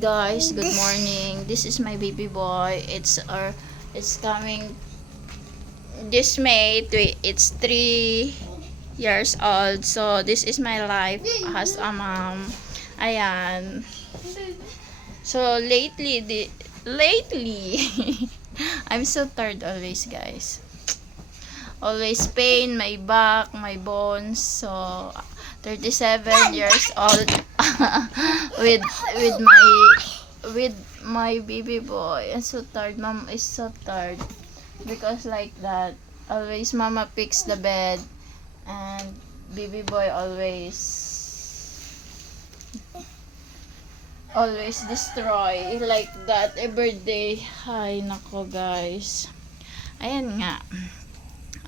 Guys, good morning. This is my baby boy. It's coming this May. It's 3 years old. So this is my life as a mom. Ayan. So lately I'm so tired always, guys. Always pain my back, my bones. So 37 years old with with my baby boy. I'm so tired. Mom is so tired because like that. Always mama picks the bed and baby boy always destroy like that every day. Ay nako, guys. Ayan nga.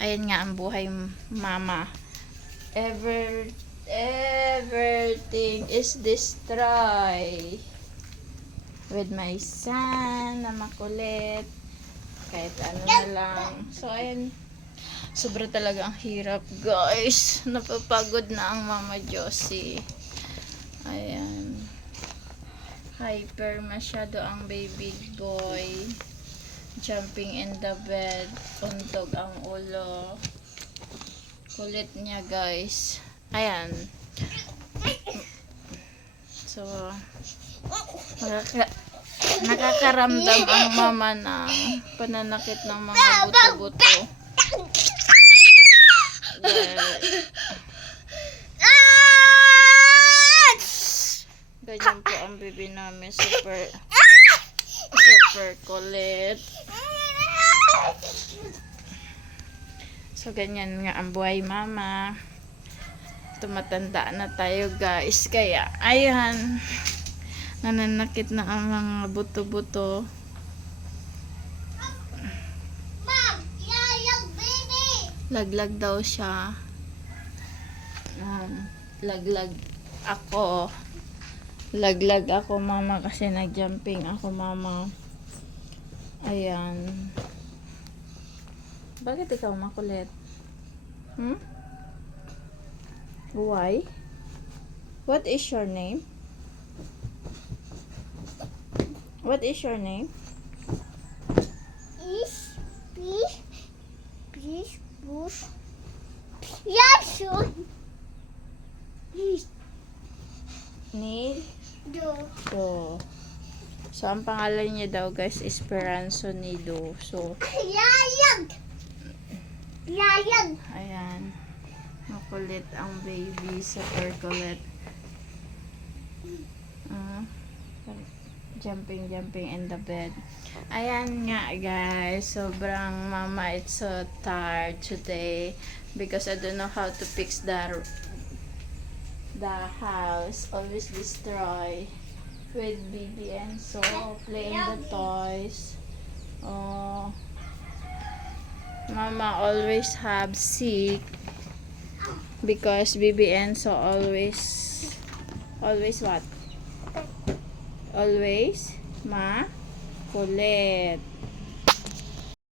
Ayan nga ang buhay mama. Everything is destroyed with my son na makulit kahit ano na lang. So ayan, sobra talaga ang hirap, guys. Napapagod na ang mama Josie. Ayan, hyper masyado ang baby boy, jumping in the bed, untog ang ulo, kulit niya, guys. Ayan. So nakakaramdam ang mama ng pananakit ng mga buto-buto. Ganyan po ang baby namin. Super kulit. So ganyan nga ang buhay mama. Tumatanda na tayo, guys. Kaya ayan, nananakit na ang mga buto-buto. Laglag daw siya. Laglag ako. Laglag ako, mama, kasi nag-jumping ako, mama. Ayan. Bakit ikaw makulit? Why? What is your name? What is your name? Nido. So, ang pangalan niya daw, guys, is Esperanzo Nido. So, ayan. Makulit ang baby. Super kulit. Jumping in the bed. Ayan nga, guys. Sobrang mama, it's so tired today because I don't know how to fix the house. Always destroy with baby and so playing the toys. Mama always have sick because baby Enzo always what? Always kulit.